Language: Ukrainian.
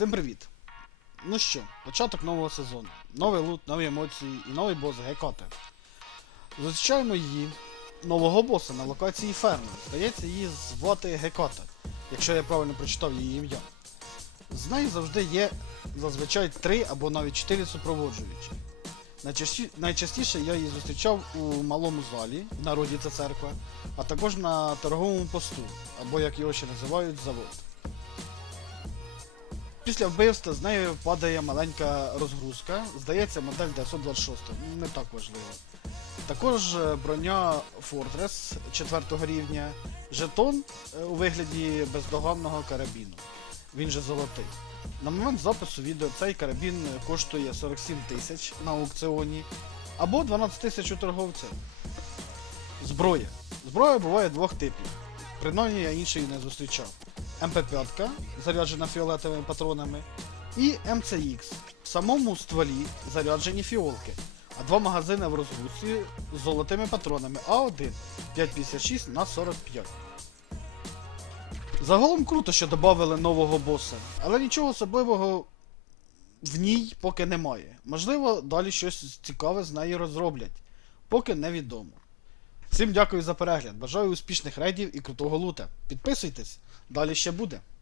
Всім привіт! Ну що, початок нового сезону. Новий лут, нові емоції і новий бос Гекоте. Зустрічаємо її, нового боса на локації ферми. Здається, її звати Гекота, якщо я правильно прочитав її ім'я. З нею завжди є зазвичай три або навіть чотири супроводжуючі. Найчасті... Найчастіше я її зустрічав у малому залі, в народі це церква, а також на торговому посту, або як його ще називають завод. Після вбивства з нею падає маленька розгрузка, здається, модель 926, не так важливо. Також е, броня Fortress 4 рівня, жетон е, у вигляді бездоганного карабіну. Він же золотий. На момент запису відео цей карабін коштує 47 тисяч на аукціоні або 12 тисяч у торговця. Зброя. Зброя буває двох типів. Принаймні я іншої не зустрічав. МП5, заряджена фіолетовими патронами, і МЦХ. В самому стволі заряджені фіолки, а два магазини в розгрузці з золотими патронами А1 556 на 45. Загалом круто, що додали нового боса, але нічого особливого в ній поки немає. Можливо, далі щось цікаве з нею розроблять, поки невідомо. Всім дякую за перегляд. Бажаю успішних рейдів і крутого лута. Підписуйтесь, далі ще буде.